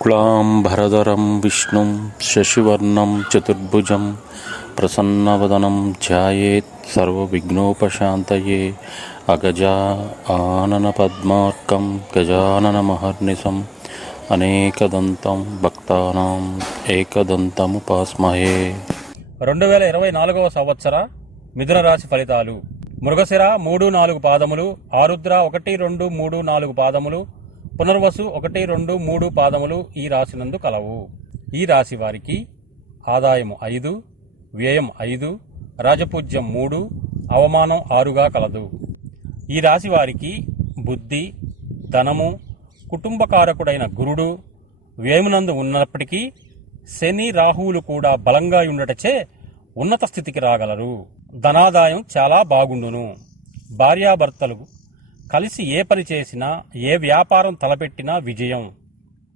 శుక్లాంబరధరం విష్ణుం శశివర్ణం చతుర్భుజం ప్రసన్నవదనం ధ్యాయేత్ సర్వవిఘ్నోపశాంతయే. అగజా ఆనన పద్మార్కం గజాననమహర్నిశం అనేకదంతం భక్తానాం ఏకదంతముపాస్మహే. 2024 సంవత్సర మిథున రాశి ఫలితాలు. మృగశిర 3-4 పాదములు, ఆరుద్ర 1-2-3-4 పాదములు, పునర్వసు 1-2-3 పాదములు ఈ రాశి నందు కలవు. ఈ రాశి వారికి ఆదాయము 5, వ్యయం 5, రాజపూజ్యం 3, అవమానం 6గా కలదు. ఈ రాశి వారికి బుద్ధి, ధనము, కుటుంబకారకుడైన గురుడు వ్యయమునందు ఉన్నప్పటికీ శని రాహువులు కూడా బలంగా ఉండటచే ఉన్నత స్థితికి రాగలరు. ధనాదాయం చాలా బాగుండును. భార్యాభర్తలు కలిసి ఏ పని చేసినా, ఏ వ్యాపారం తలపెట్టినా విజయం.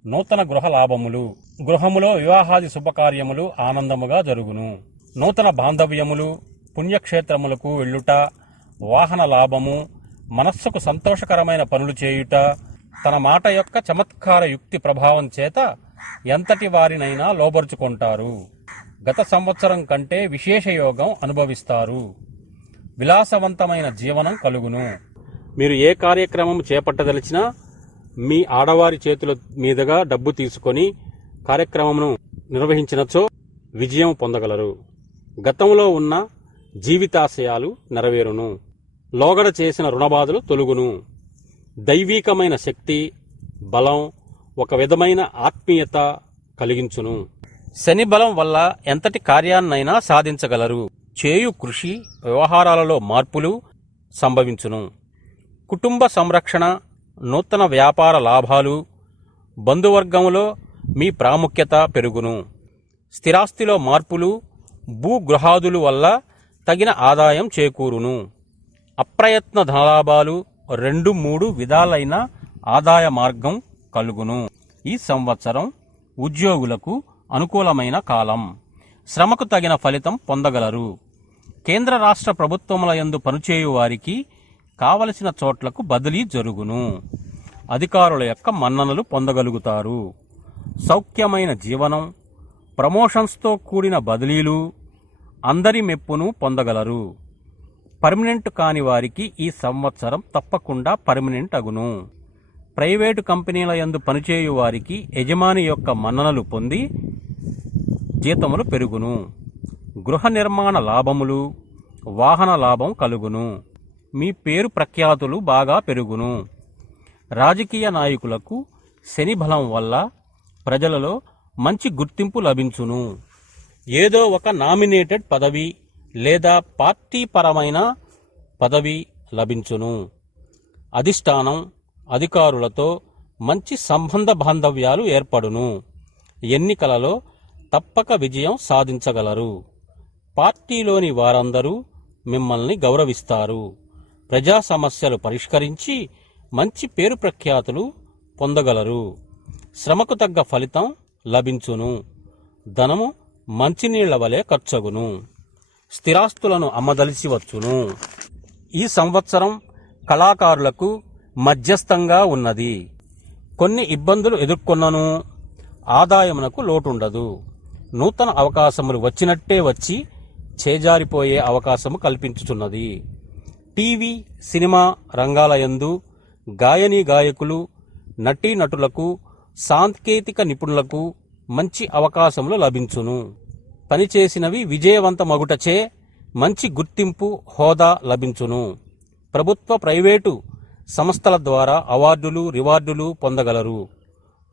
నూతన గృహ లాభములు, గృహములో వివాహాది శుభకార్యములు ఆనందముగా జరుగును. నూతన బాంధవ్యములు, పుణ్యక్షేత్రములకు వెళ్ళుట, వాహన లాభము, మనస్సుకు సంతోషకరమైన పనులు చేయుట, తన మాట యొక్క చమత్కార యుక్తి ప్రభావం చేత ఎంతటి వారినైనా లోబరుచుకుంటారు. గత సంవత్సరం కంటే విశేష యోగం అనుభవిస్తారు. విలాసవంతమైన జీవనం కలుగును. మీరు ఏ కార్యక్రమం చేపట్టదలిచినా మీ ఆడవారి చేతుల మీదుగా డబ్బు తీసుకొని కార్యక్రమమును నిర్వహించినచో విజయం పొందగలరు. గతంలో ఉన్న జీవితాశయాలు నెరవేరును. లోగడ చేసిన రుణబాధలు తొలుగును. దైవీకమైన శక్తి, బలం, ఒక విధమైన ఆత్మీయత కలిగించును. శని బలం వల్ల ఎంతటి కార్యాన్నైనా సాధించగలరు. చేయు కృషి, వ్యవహారాలలో మార్పులు సంభవించును. కుటుంబ సంరక్షణ, నూతన వ్యాపార లాభాలు, బంధువర్గములో మీ ప్రాముఖ్యత పెరుగును. స్థిరాస్తిలో మార్పులు, భూగృహాదులు వల్ల తగిన ఆదాయం చేకూరును. అప్రయత్న ధనలాభాలు, 2-3 విధాలైన ఆదాయ మార్గం కలుగును. ఈ సంవత్సరం ఉద్యోగులకు అనుకూలమైన కాలం. శ్రమకు తగిన ఫలితం పొందగలరు. కేంద్ర రాష్ట్ర ప్రభుత్వముల యందు పనిచేయు వారికి కావలసిన చోట్లకు బదిలీ జరుగును. అధికారుల యొక్క మన్ననలు పొందగలుగుతారు. సౌఖ్యమైన జీవనం, ప్రమోషన్స్తో కూడిన బదిలీలు, అందరి మెప్పును పొందగలరు. పర్మనెంట్ కాని వారికి ఈ సంవత్సరం తప్పకుండా పర్మనెంట్ అగును. ప్రైవేటు కంపెనీల యందు పనిచేయు వారికి యజమాని యొక్క మన్ననలు పొంది జీతములు పెరుగును. గృహ నిర్మాణ లాభములు, వాహన లాభం కలుగును. మీ పేరు ప్రఖ్యాతులు బాగా పెరుగును. రాజకీయ నాయకులకు శని బలం వల్ల ప్రజలలో మంచి గుర్తింపు లభించును. ఏదో ఒక నామినేటెడ్ పదవి లేదా పార్టీపరమైన పదవి లభించును. అధిష్టానం, అధికారులతో మంచి సంబంధ బాంధవ్యాలు ఏర్పడును. ఎన్నికలలో తప్పక విజయం సాధించగలరు. పార్టీలోని వారందరూ మిమ్మల్ని గౌరవిస్తారు. ప్రజా సమస్యలు పరిష్కరించి మంచి పేరు ప్రఖ్యాతులు పొందగలరు. శ్రమకు తగ్గ ఫలితం లభించును. ధనము మంచినీళ్ల వలె ఖర్చగును. స్థిరాస్తులను అమ్మదలిసి వచ్చును. ఈ సంవత్సరం కళాకారులకు మధ్యస్థంగా ఉన్నది. కొన్ని ఇబ్బందులు ఎదుర్కొన్నను ఆదాయమునకు లోటుండదు. నూతన అవకాశములు వచ్చినట్టే వచ్చి చేజారిపోయే అవకాశము కల్పించుచున్నది. టీవీ, సినిమా రంగాలయందు గాయనీ గాయకులు, నటీనటులకు, సాంకేతిక నిపుణులకు మంచి అవకాశములు లభించును. పనిచేసినవి విజయవంతమగుటచే మంచి గుర్తింపు, హోదా లభించును. ప్రభుత్వ, ప్రైవేటు సంస్థల ద్వారా అవార్డులు, రివార్డులు పొందగలరు.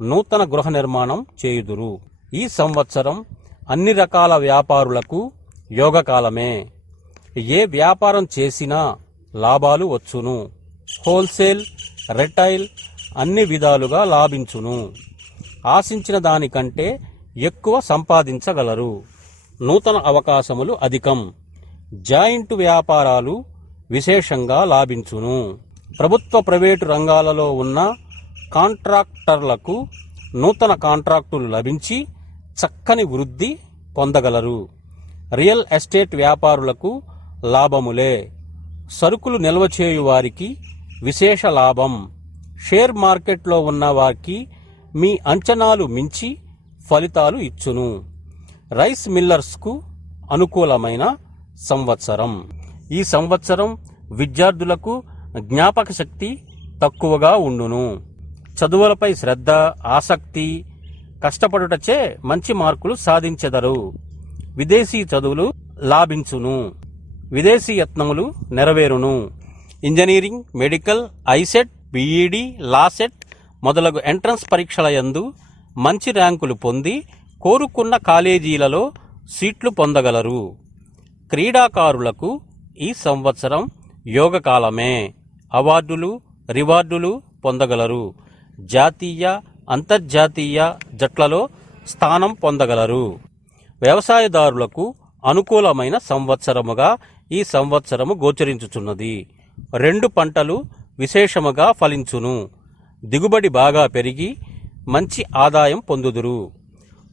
నూతన గృహ నిర్మాణం చేయుదురు. ఈ సంవత్సరం అన్ని రకాల వ్యాపారులకు యోగకాలమే. ఏ వ్యాపారం చేసినా లాభాలు వచ్చును. హోల్సేల్, రిటైల్ అన్ని విధాలుగా లాభించును. ఆశించిన దానికంటే ఎక్కువ సంపాదించగలరు. నూతన అవకాశములు అధికం. జాయింట్ వ్యాపారాలు విశేషంగా లాభించును. ప్రభుత్వ, ప్రైవేటు రంగాలలో ఉన్న కాంట్రాక్టర్లకు నూతన కాంట్రాక్టులు లభించి చక్కని వృద్ధి పొందగలరు. రియల్ ఎస్టేట్ వ్యాపారులకు లాభములే. సరుకులు నిల్వ చేయు వారికి విశేష లాభం. షేర్ మార్కెట్లో ఉన్న వారికి మీ అంచనాలు మించి ఫలితాలు ఇచ్చును. రైస్ మిల్లర్స్కు అనుకూలమైన సంవత్సరం. ఈ సంవత్సరం విద్యార్థులకు జ్ఞాపక శక్తి తక్కువగా ఉండును. చదువులపై శ్రద్ధ, ఆసక్తి, కష్టపడుటచే మంచి మార్కులు సాధించెదరు. విదేశీ చదువులు లాభించును. విదేశీ యత్నములు నెరవేరును. Engineering, medical, ICET, BEd, LAWCET మొదలగు ఎంట్రన్స్ పరీక్షల యందు మంచి ర్యాంకులు పొంది కోరుకున్న కాలేజీలలో సీట్లు పొందగలరు. క్రీడాకారులకు ఈ సంవత్సరం యోగకాలమే. అవార్డులు, రివార్డులు పొందగలరు. జాతీయ, అంతర్జాతీయ జట్లలో స్థానం పొందగలరు. వ్యవసాయదారులకు అనుకూలమైన సంవత్సరముగా ఈ సంవత్సరము గోచరించుచున్నది. 2 పంటలు విశేషముగా ఫలించును. దిగుబడి బాగా పెరిగి మంచి ఆదాయం పొందుదురు.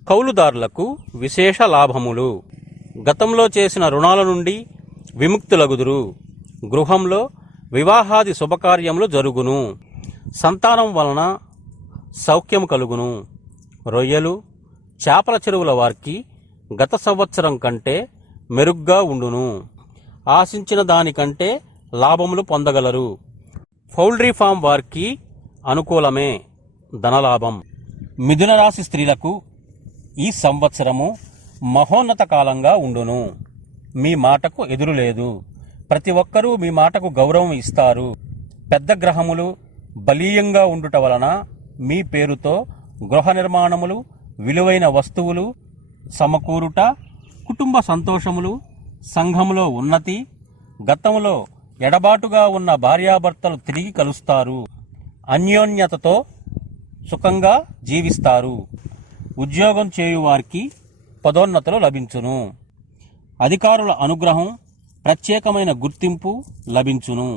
కౌలుదారులకు విశేష లాభములు. గతంలో చేసిన రుణాల నుండి విముక్తులగుదురు. గృహంలో వివాహాది శుభకార్యములు జరుగును. సంతానం వలన సౌఖ్యము కలుగును. రొయ్యలు, చేపల చెరువుల వారికి గత సంవత్సరం కంటే మెరుగ్గా ఉండును. ఆశించిన దానికంటే లాభములు పొందగలరు. పౌల్ట్రీ ఫామ్ వారికి అనుకూలమే. ధనలాభం. మిథున రాశి స్త్రీలకు ఈ సంవత్సరము మహోన్నత కాలంగా ఉండును. మీ మాటకు ఎదురులేదు. ప్రతి ఒక్కరూ మీ మాటకు గౌరవం ఇస్తారు. పెద్ద గ్రహములు బలీయంగా ఉండుట వలన మీ పేరుతో గృహ నిర్మాణములు, విలువైన వస్తువులు సమకూరుట, కుటుంబ సంతోషములు, సంఘములో ఉన్నతి, గతంలో ఎడబాటుగా ఉన్న భార్యాభర్తలు తిరిగి కలుస్తారు. అన్యోన్యతతో సుఖంగా జీవిస్తారు. ఉద్యోగం చేయువారికి పదోన్నతులు లభించును. అధికారుల అనుగ్రహం, ప్రత్యేకమైన గుర్తింపు లభించును.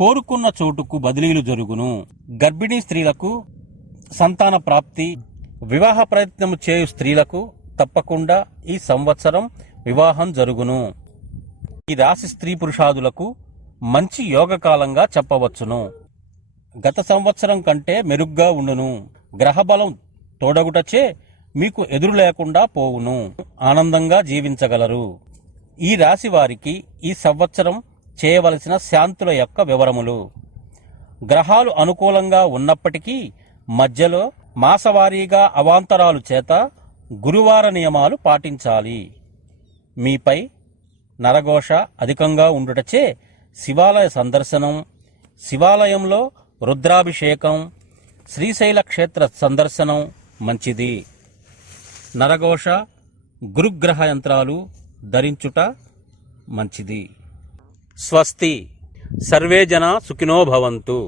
కోరుకున్న చోటుకు బదిలీలు జరుగును. గర్భిణీ స్త్రీలకు సంతాన ప్రాప్తి. వివాహ ప్రయత్నము చేయు స్త్రీలకు తప్పకుండా ఈ సంవత్సరం వివాహం జరుగును. ఈ రాశి స్త్రీ పురుషాదులకు మంచి యోగకాలంగా చెప్పవచ్చును. గత సంవత్సరం కంటే మెరుగ్గా ఉండును. గ్రహబలం తోడగుటచే మీకు ఎదురు లేకుండా పోవును. ఆనందంగా జీవించగలరు. ఈ రాశి వారికి ఈ సంవత్సరం చేయవలసిన శాంతుల యొక్క వివరములు. గ్రహాలు అనుకూలంగా ఉన్నప్పటికీ మధ్యలో మాసవారీగా అవాంతరాలు చేత గురువార నియమాలు పాటించాలి. మీపై నరఘోష అధికంగా ఉండుటచే శివాలయ సందర్శనం, శివాలయంలో రుద్రాభిషేకం, శ్రీశైల క్షేత్ర సందర్శనం మంచిది. నరఘోష, గురుగ్రహ యంత్రాలు ధరించుట మంచిది. స్వస్తి. సర్వే జనా సుఖినో భవంతు.